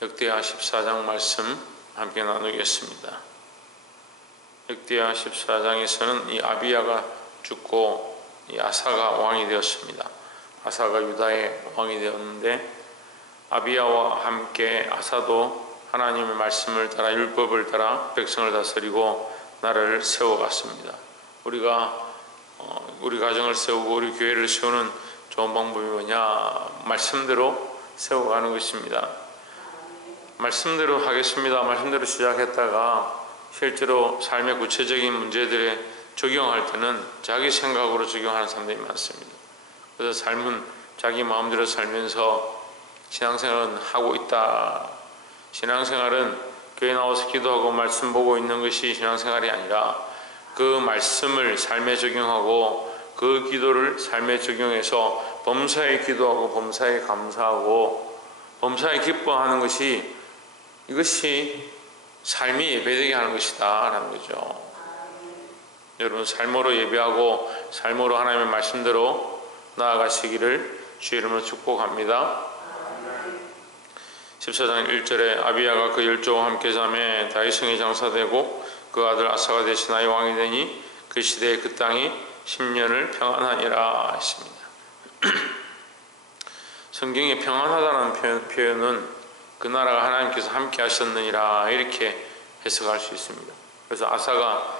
역대하 14장 말씀 함께 나누겠습니다. 역대하 14장에서는 이 아비야가 죽고 이 아사가 왕이 되었습니다. 아사가 유다의 왕이 되었는데 아비야와 함께 아사도 하나님의 말씀을 따라 율법을 따라 백성을 다스리고 나라를 세워갔습니다. 우리가 우리 가정을 세우고 우리 교회를 세우는 좋은 방법이 뭐냐? 말씀대로 세워가는 것입니다. 말씀대로 하겠습니다. 말씀대로 시작했다가 실제로 삶의 구체적인 문제들에 적용할 때는 자기 생각으로 적용하는 사람들이 많습니다. 그래서 삶은 자기 마음대로 살면서 신앙생활은 하고 있다. 신앙생활은 교회 나와서 기도하고 말씀 보고 있는 것이 신앙생활이 아니라 그 말씀을 삶에 적용하고 그 기도를 삶에 적용해서 범사에 기도하고 범사에 감사하고 범사에 기뻐하는 것이 이것이 삶이 예배되게 하는 것이다 라는 거죠. 여러분 삶으로 예배하고 삶으로 하나님의 말씀대로 나아가시기를 주의 이름으로 축복합니다. 14장 1절에 아비야가 그 열조와 함께 자매 다윗성에 장사되고 그 아들 아사가 대신하여 왕이 되니 그 시대에 그 땅이 10년을 평안하니라 했습니다. 성경에 평안하다는 표현은 그 나라가 하나님께서 함께 하셨느니라 이렇게 해석할 수 있습니다. 그래서 아사가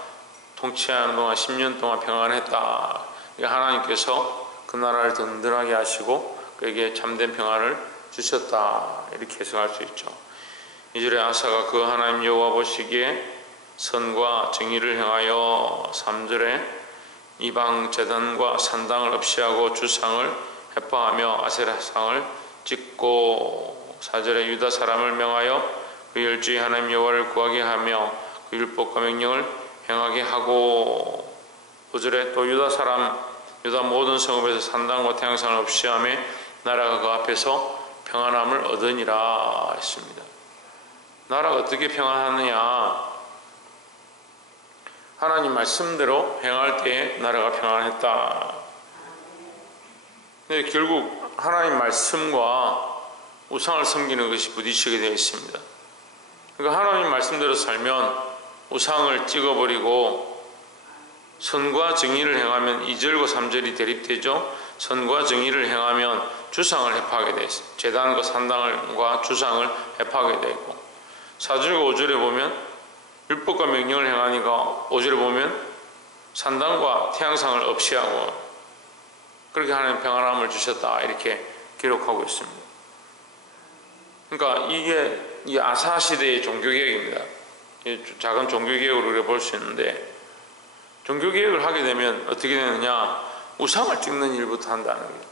통치하는 동안 10년 동안 평안했다. 하나님께서 그 나라를 든든하게 하시고 그에게 참된 평안을 주셨다 이렇게 해석할 수 있죠. 2절에 아사가 그 하나님 여호와 보시기에 선과 정의를 행하여 3절에 이방 제단과 산당을 없이하고 주상을 해파하며 아세라상을 찍고 4절에 유다 사람을 명하여 그 열주의 하나님 여호와를 구하게 하며 그 율법과 명령을 행하게 하고 5절에 또 유다 모든 성읍에서 산당과 태양상을 없이 하며 나라가 그 앞에서 평안함을 얻으니라 했습니다. 나라가 어떻게 평안하느냐? 하나님 말씀대로 행할 때에 나라가 평안했다. 근데 결국 하나님 말씀과 우상을 섬기는 것이 부딪히게 되어 있습니다. 그러니까 하나님 말씀대로 살면 우상을 찍어버리고 선과 정의를 행하면 2절과 3절이 대립되죠. 선과 정의를 행하면 주상을 해파하게 되어 있습니다. 제단과 산당과 주상을 해파하게 되어 있고 4절과 5절에 보면 율법과 명령을 행하니까 5절에 보면 산당과 태양상을 없이 하고 그렇게 하나님 평안함을 주셨다 이렇게 기록하고 있습니다. 그러니까 이게 이 아사 시대의 종교개혁입니다. 작은 종교개혁으로 우리가 볼 수 있는데 종교개혁을 하게 되면 어떻게 되느냐? 우상을 찍는 일부터 한다는 거예요.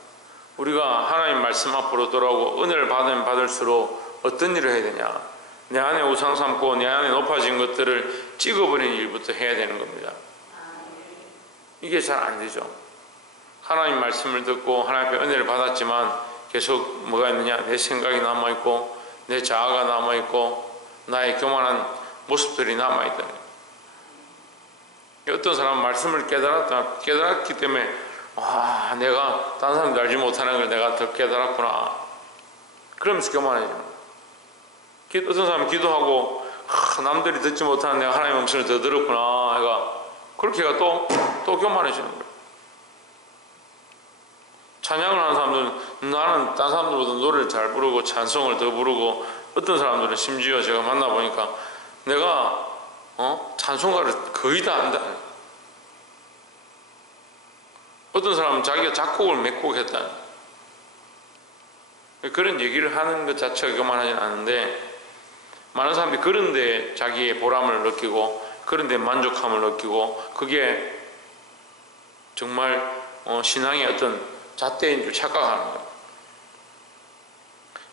우리가 하나님 말씀 앞으로 돌아오고 은혜를 받으면 받을수록 어떤 일을 해야 되냐? 내 안에 우상 삼고 내 안에 높아진 것들을 찍어버리는 일부터 해야 되는 겁니다. 이게 잘 안 되죠. 하나님 말씀을 듣고 하나님 앞에 은혜를 받았지만 계속 뭐가 있느냐? 내 생각이 남아있고 내 자아가 남아있고 나의 교만한 모습들이 남아있다. 어떤 사람은 말씀을 깨달았기 때문에 내가 다른 사람도 알지 못하는 걸 내가 더 깨달았구나. 그러면서 교만해집니다. 어떤 사람은 기도하고 남들이 듣지 못하는 내가 하나님의 음성을 더 들었구나. 내가 그렇게 해가 또 교만해지는 거예요. 찬양을 하는 사람들은 나는 다른 사람들보다 노래를 잘 부르고 찬송을 더 부르고 어떤 사람들은 심지어 제가 만나보니까 내가 찬송가를 거의 다 안다. 어떤 사람은 자기가 작곡을 몇 곡 했다. 그런 얘기를 하는 것 자체가 교만하진 않은데 많은 사람들이 그런 데 자기의 보람을 느끼고 그런 데 만족함을 느끼고 그게 정말 신앙의 어떤 잣대인 줄 착각하는 거예요.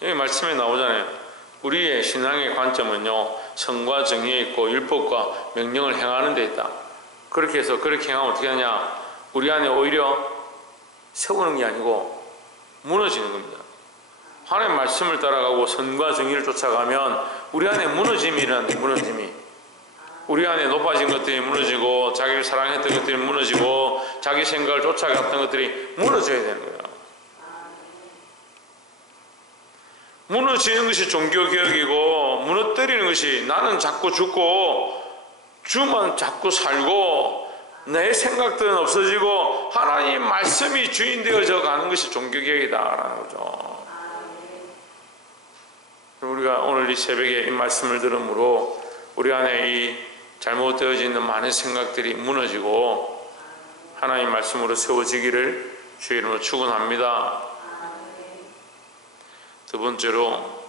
여기 말씀에 나오잖아요. 우리의 신앙의 관점은요, 선과 정의에 있고 율법과 명령을 행하는 데 있다. 그렇게 해서 그렇게 행하면 어떻게 하냐? 우리 안에 오히려 세우는 게 아니고 무너지는 겁니다. 하나님의 말씀을 따라가고 선과 정의를 쫓아가면 우리 안에 무너짐이 일어나는데 무너짐이. 우리 안에 높아진 것들이 무너지고 자기를 사랑했던 것들이 무너지고 자기 생각을 쫓아갔던 것들이 무너져야 되는 거예요. 무너지는 것이 종교개혁이고 무너뜨리는 것이 나는 자꾸 죽고 주만 자꾸 살고 내 생각들은 없어지고 하나님 말씀이 주인 되어져 가는 것이 종교개혁이다라는 거죠. 우리가 오늘 이 새벽에 이 말씀을 들으므로 우리 안에 이 잘못되어져 있는 많은 생각들이 무너지고 하나님 말씀으로 세워지기를 주의 이름으로 축원합니다. 두 번째로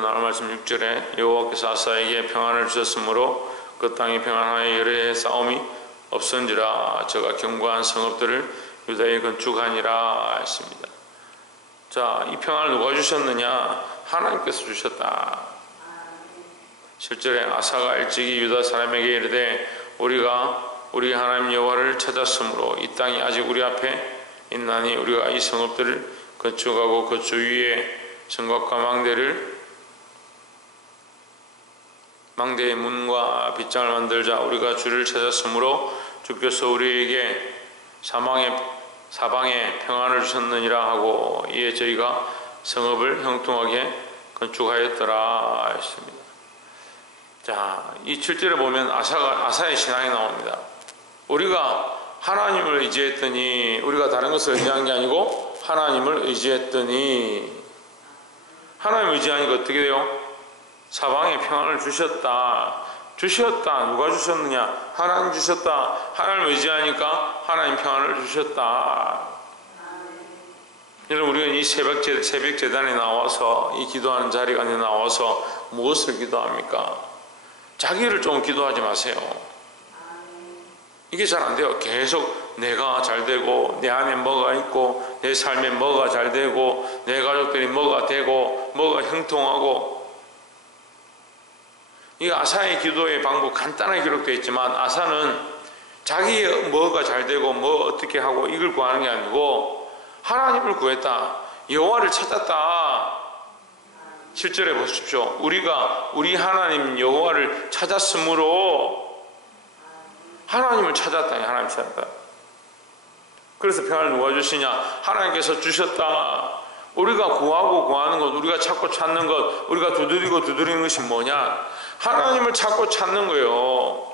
나눌 말씀 6절에 여호와께서 아사에게 평안을 주셨으므로 그 땅이 평안하여 여러 해의 싸움이 없은지라 저가 견고한 성읍들을 유다에 건축하니라 했습니다. 자, 이 평안을 누가 주셨느냐? 하나님께서 주셨다. 7절에 아사가 일찍이 유다 사람에게 이르되 우리가 우리 하나님 여호와를 찾았으므로 이 땅이 아직 우리 앞에 있나니 우리가 이 성읍들을 건축하고 그 주위에 성곽과 망대의 문과 빗장을 만들자. 우리가 주를 찾았으므로 주께서 우리에게 사방에 평안을 주셨느니라 하고 이에 저희가 성읍을 형통하게 건축하였더라 했습니다. 자, 이 7절에 보면 아사의 신앙이 나옵니다. 우리가 하나님을 의지했더니, 우리가 다른 것을 의지한 게 아니고 하나님을 의지했더니, 하나님을 의지하니까 어떻게 돼요? 사방에 평안을 주셨다. 누가 주셨느냐? 하나님 주셨다. 하나님을 의지하니까 하나님 평안을 주셨다. 여러분, 우리가 이 새벽 제단에 나와서, 이 기도하는 자리가 나와서 무엇을 기도합니까? 자기를 좀 기도하지 마세요. 이게 잘 안 돼요. 계속 내가 잘 되고 내 안에 뭐가 있고 내 삶에 뭐가 잘 되고 내 가족들이 뭐가 되고 뭐가 형통하고. 이 아사의 기도의 방법 간단하게 기록되어 있지만 아사는 자기의 뭐가 잘 되고 뭐 어떻게 하고 이걸 구하는 게 아니고 하나님을 구했다. 여호와를 찾았다. 7절에 보십시오. 우리가 우리 하나님 여호와를 찾았으므로 하나님을 찾았다. 하나님 찾았다. 그래서 평안을 누가 주시냐? 하나님께서 주셨다. 우리가 구하고 구하는 것, 우리가 찾고 찾는 것, 우리가 두드리고 두드리는 것이 뭐냐? 하나님을 찾고 찾는 거예요.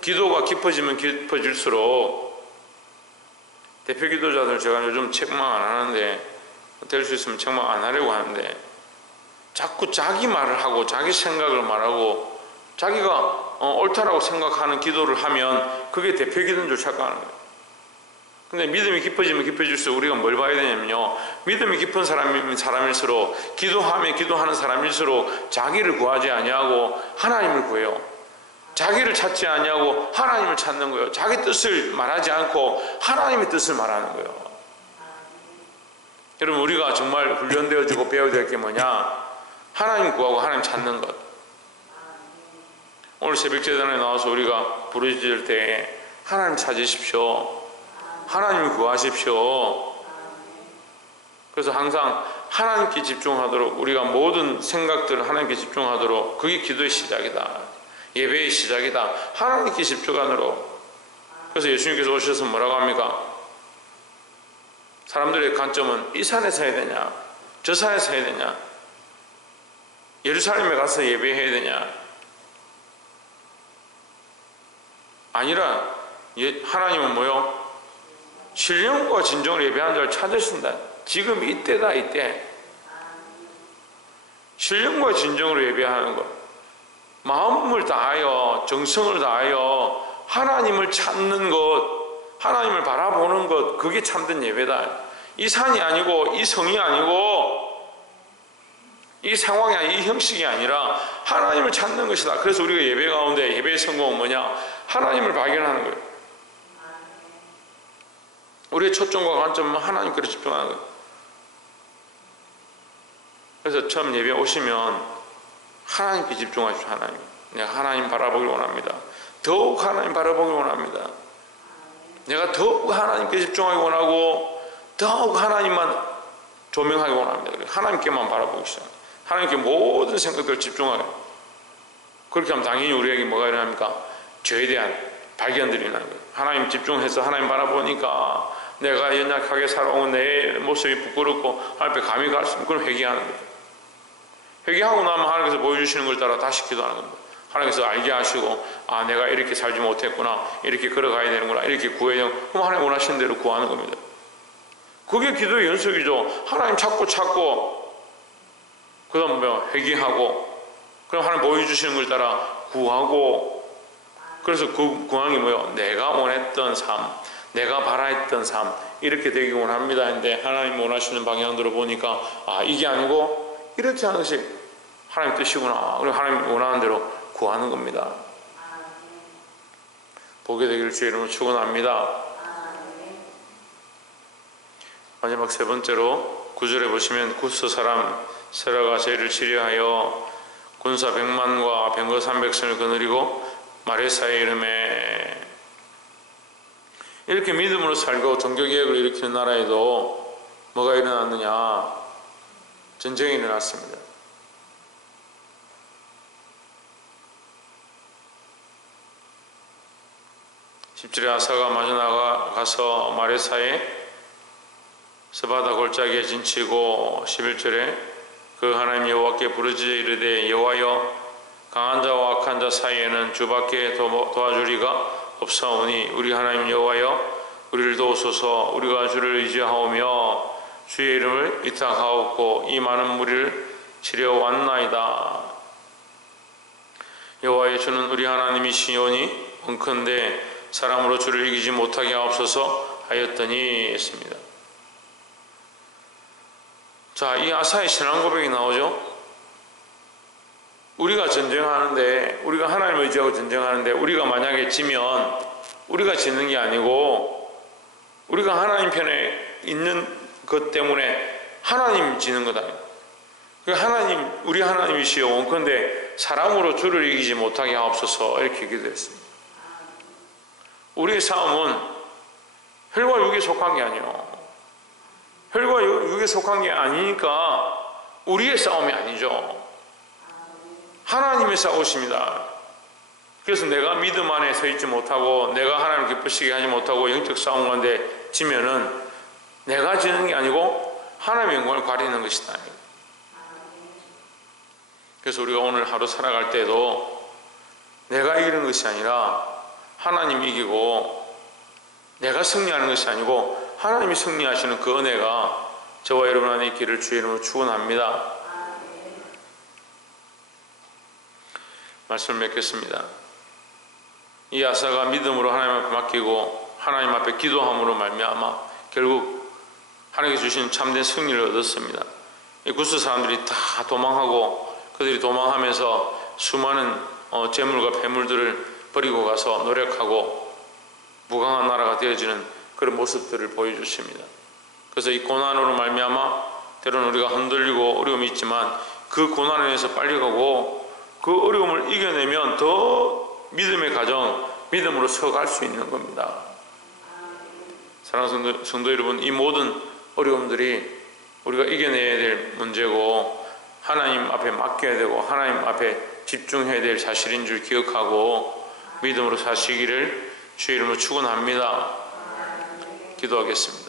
기도가 깊어지면 깊어질수록 대표 기도자들 제가 요즘 책망 안 하는데 될 수 있으면 책망 안 하려고 하는데 자꾸 자기 말을 하고 자기 생각을 말하고 자기가 옳다라고 생각하는 기도를 하면 그게 대표 기도인 줄 착각하는 거예요. 근데 믿음이 깊어지면 깊어질수록 우리가 뭘 봐야 되냐면요, 믿음이 깊은 사람일수록 기도하면 기도하는 사람일수록 자기를 구하지 아니하고 하나님을 구해요. 자기를 찾지 아니하고 하나님을 찾는 거예요. 자기 뜻을 말하지 않고 하나님의 뜻을 말하는 거예요. 여러분, 우리가 정말 훈련되어지고 배워야 될 게 뭐냐? 하나님 구하고 하나님 찾는 것. 오늘 새벽 제단에 나와서 우리가 부르짖을 때 하나님 찾으십시오. 하나님을 구하십시오. 그래서 항상 하나님께 집중하도록, 우리가 모든 생각들을 하나님께 집중하도록, 그게 기도의 시작이다. 예배의 시작이다. 하나님께 집중하도록. 그래서 예수님께서 오셔서 뭐라고 합니까? 사람들의 관점은 이 산에서 해야 되냐, 저 산에서 해야 되냐, 예루살렘에 가서 예배해야 되냐. 아니라 하나님은 뭐요? 신령과 진정으로 예배하는 자를 찾으신다. 지금 이때다. 이때 신령과 진정으로 예배하는 것, 마음을 다하여 정성을 다하여 하나님을 찾는 것, 하나님을 바라보는 것, 그게 참된 예배다. 이 산이 아니고 이 성이 아니고 이 상황이 아니라 이 형식이 아니라 하나님을 찾는 것이다. 그래서 우리가 예배 가운데 예배의 성공은 뭐냐? 하나님을 발견하는 거예요. 우리의 초점과 관점은 하나님께로 집중하는 거예요. 그래서 처음 예배 오시면 하나님께 집중하십시오. 하나님, 내가 하나님 바라보길 원합니다. 더욱 하나님 바라보길 원합니다. 내가 더욱 하나님께 집중하기 원하고 더욱 하나님만 조명하기 원합니다. 하나님께만 바라보기 시작. 하나님께 모든 생각들을 집중하게. 그렇게 하면 당연히 우리에게 뭐가 일어납니까? 죄에 대한 발견들이 나는 거예요. 하나님 집중해서 하나님 바라보니까 내가 연약하게 살아온 내 모습이 부끄럽고 하나님 앞에 감히 갈 수 있는 그런 회개하는 거죠. 회개하고 나면 하나님께서 보여주시는 걸 따라 다시 기도하는 겁니다. 하나님께서 알게 하시고 내가 이렇게 살지 못했구나, 이렇게 걸어가야 되는구나, 이렇게 구해야 되는, 그럼 하나님 원하시는 대로 구하는 겁니다. 그게 기도의 연속이죠. 하나님 찾고 그 다음 회개하고, 그럼 하나님 보여주시는 걸 따라 구하고, 그래서 그 구하는 게 뭐예요? 내가 원했던 삶, 내가 바라했던 삶, 이렇게 되기 원합니다. 근데 하나님 원하시는 방향대로 보니까 이게 아니고 이렇게 하는 것이 하나님 뜻이구나. 그리고 하나님 원하는 대로 구하는 겁니다. 보게 되기를 주의 이름으로 축원합니다. 마지막 세 번째로 9절에 보시면 구스 사람 세라가 죄를 치려하여 군사 100만과 병거 300선을 거느리고 마레사의 이름에, 이렇게 믿음으로 살고 종교개혁을 일으키는 나라에도 뭐가 일어났느냐? 전쟁이 일어났습니다. 10절에 아사가 마저 나가서 마레사에 스바다 골짜기에 진치고, 11절에 그 하나님 여호와께 부르짖어 이르되 여호와여, 강한 자와 악한 자 사이에는 주밖에 도와주리가 없사오니 우리 하나님 여호와여, 우리를 도우소서. 우리가 주를 의지하오며 주의 이름을 위탁하옵고 이 많은 무리를 치려왔나이다. 여호와의 주는 우리 하나님이시오니 원컨대 사람으로 주를 이기지 못하게 하옵소서 하였더니 했습니다. 자, 이 아사의 신앙 고백이 나오죠. 우리가 전쟁하는데, 우리가 하나님을 의지하고 전쟁하는데, 우리가 만약에 지면 우리가 지는 게 아니고 우리가 하나님 편에 있는 것 때문에 하나님 지는 것 아니에요. 하나님, 우리 하나님이시여 원컨대 사람으로 주를 이기지 못하게 하옵소서, 이렇게 기도했습니다. 우리의 싸움은 혈과 육에 속한 게 아니에요. 혈과 육에 속한 게 아니니까 우리의 싸움이 아니죠. 하나님의 싸우십니다. 그래서 내가 믿음 안에 서 있지 못하고 내가 하나님 기쁘시게 하지 못하고 영적 싸움 가운데 지면은 내가 지는 게 아니고 하나님의 영광을 가리는 것이다. 그래서 우리가 오늘 하루 살아갈 때도 내가 이기는 것이 아니라 하나님이 이기고, 내가 승리하는 것이 아니고 하나님이 승리하시는 그 은혜가 저와 여러분 안에 있기를 주의 이름으로 축원합니다. 말씀을 맺겠습니다. 이 아사가 믿음으로 하나님 앞에 맡기고 하나님 앞에 기도함으로 말미암아 결국 하나님께 주신 참된 승리를 얻었습니다. 이 구스 사람들이 다 도망하고, 그들이 도망하면서 수많은 재물과 폐물들을 버리고 가서 노력하고 무강한 나라가 되어지는 그런 모습들을 보여주십니다. 그래서 이 고난으로 말미암아 때로는 우리가 흔들리고 어려움이 있지만 그 고난에서 빨리 가고 그 어려움을 이겨내면 더 믿음의 가정, 믿음으로 서갈 수 있는 겁니다. 사랑하는 성도 여러분, 이 모든 어려움들이 우리가 이겨내야 될 문제고 하나님 앞에 맡겨야 되고 하나님 앞에 집중해야 될 사실인 줄 기억하고 믿음으로 사시기를 주의 이름으로 축원합니다. 기도하겠습니다.